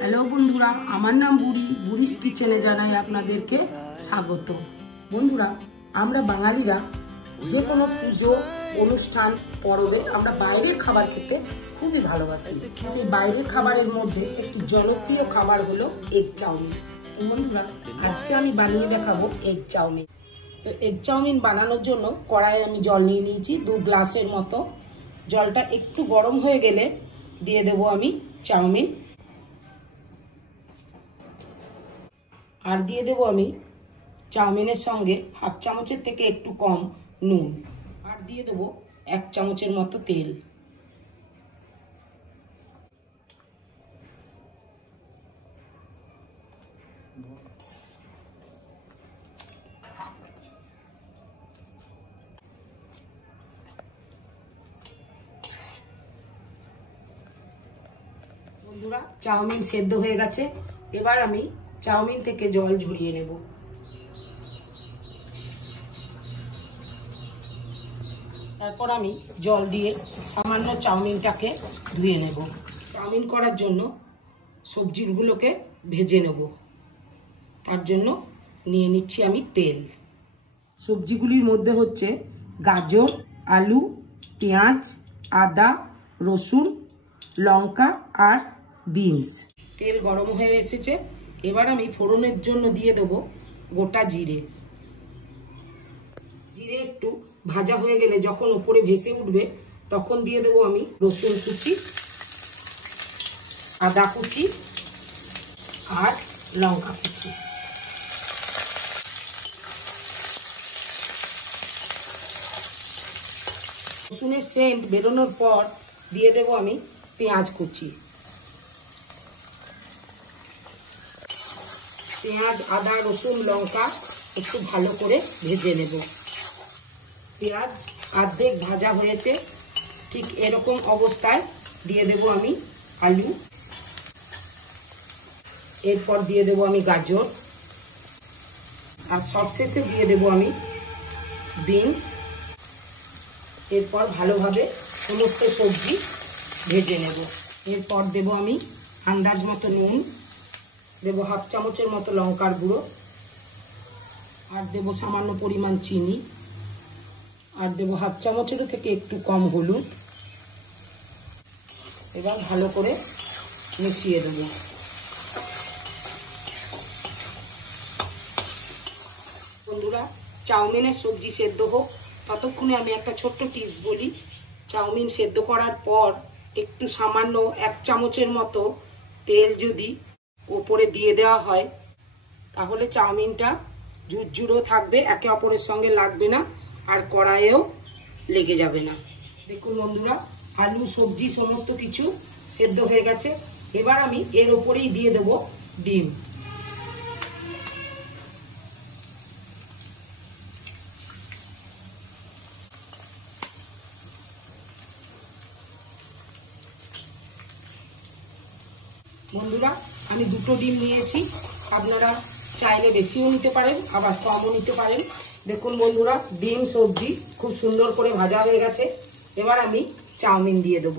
Hello বন্ধুরা, আমার নাম বুড়িস কিচেনে জানাই আপনাদেরকে স্বাগত। বন্ধুরা, আমরা বাঙালিরা যে কোনো পুজো অনুষ্ঠান পরবে আমরা বাইরের খাবার খেতে খুবই ভালোবাসি। সেই বাইরের খাবারের মধ্যে একটি জনপ্রিয় খাবার হলো এগ চাউমিন। বন্ধুরা, আজকে আমি বানিয়ে দেখাবো এগ চাউমিন। তো এগ চাউমিন বানানোর জন্য কড়াইয়ে আমি জল নিয়ে নিয়েছি 2 গ্লাসের মতো। জলটা একটু গরম হয়ে গেলে দিয়ে দেব আমি চাউমিন, আর দিয়ে দেব আমি চাউমিনের সঙ্গে 1/2 চামচের থেকে একটু কম নুন, আর দিয়ে দেব 1 চামচের মতো তেল। বন্ধুরা, চাউমিন সেদ্ধ হয়ে গেছে। এবার আমি চাউমিন থেকে জল ঝরিয়ে নেব। তারপর আমি জল দিয়ে সামান্য চাউমিনটাকে ধুয়ে নেব। চাউমিন করার জন্য সবজিগুলোকে ভেজে নেব। তার জন্য নিয়ে নিচ্ছি আমি তেল। সবজিগুলির মধ্যে হচ্ছে গাজর, আলু, পেঁয়াজ, আদা, রসুন, লঙ্কা আর বিনস। তেল গরম হয়ে এসেছে। এবার আমি ফোড়নের জন্য দিয়ে দেব গোটা জিরে। জিরে একটু ভাজা হয়ে গেলে যখন উপরে ভেসে উঠবে তখন দিয়ে দেব আমি রসুন কুচি, আদা কুচি আর লঙ্কা কুচি। রসুনের সেন্ট বেরোনোর পর দিয়ে দেব আমি পেঁয়াজ কুচি। পেঁয়াজ, আদা, রসুন, লঙ্কা একটু ভালো করে ভেজে নেব। পেঁয়াজ অর্ধেক ভাজা হয়েছে। ঠিক এরকম অবস্থায় দিয়ে দেব আমি আলু, এরপর দিয়ে দেব আমি গাজর, আর সবশেষে দিয়ে দেব আমি বিনস। এরপর ভালোভাবে সমস্ত সবজি ভেজে নেব। এরপর দেব আমি আন্দাজ মতো নুন, দেব 1/2 চামচের মতো লঙ্কার গুঁড়ো, আর দেব সামান্য পরিমাণ চিনি, আর দেব 1/2 চামচেরও থেকে একটু কম হলুদ। এবার ভালো করে মিশিয়ে দেব। বন্ধুরা, চাউমিনের সবজি সেদ্ধ হোক ততক্ষণে আমি একটা ছোট্ট টিপস বলি। চাউমিন সেদ্ধ করার পর একটু সামান্য 1 চামচের মতো তেল যদি ওপরে দিয়ে দেওয়া হয় তাহলে চাউমিনটা ঝুরঝুরো থাকবে, একে অপরের সঙ্গে লাগবে না, আর কড়াইয়েও লেগে যাবে না। দেখুন বন্ধুরা, আলু, সবজি সমস্ত কিছু সেদ্ধ হয়ে গেছে। এবার আমি এর ওপরেই দিয়ে দেব ডিম। বন্ধুরা, আমি 2টো ডিম নিয়েছি। আপনারা চাইলে বেশিও নিতে পারেন, আবার কমও নিতে পারেন। দেখুন বন্ধুরা, ডিম সবজি খুব সুন্দর করে ভাজা হয়ে গেছে। এবার আমি চাউমিন দিয়ে দেব।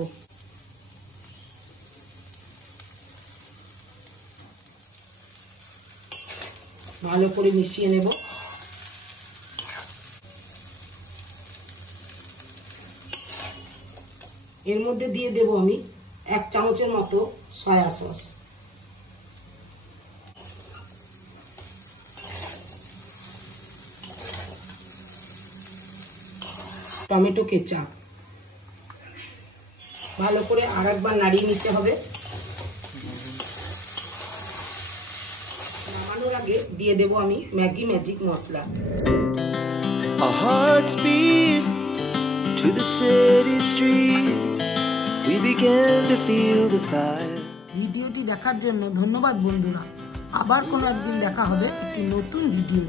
ভালো করে মিশিয়ে নেব। এর মধ্যে দিয়ে দেব আমি 1 চামচের মতো সয়া সস, টমেটো কেচাপ। ভালো করে আরেকবার নাড়িয়ে নিতে হবে। নামানোর আগে দিয়ে দেব আমি Maggi magic masala. Our hearts beat to the city streets. We began to feel the fire. ভিডিওটি দেখার জন্য ধন্যবাদ বন্ধুরা। আবার কোনো একদিন দেখা হবে একটি নতুন ভিডিও।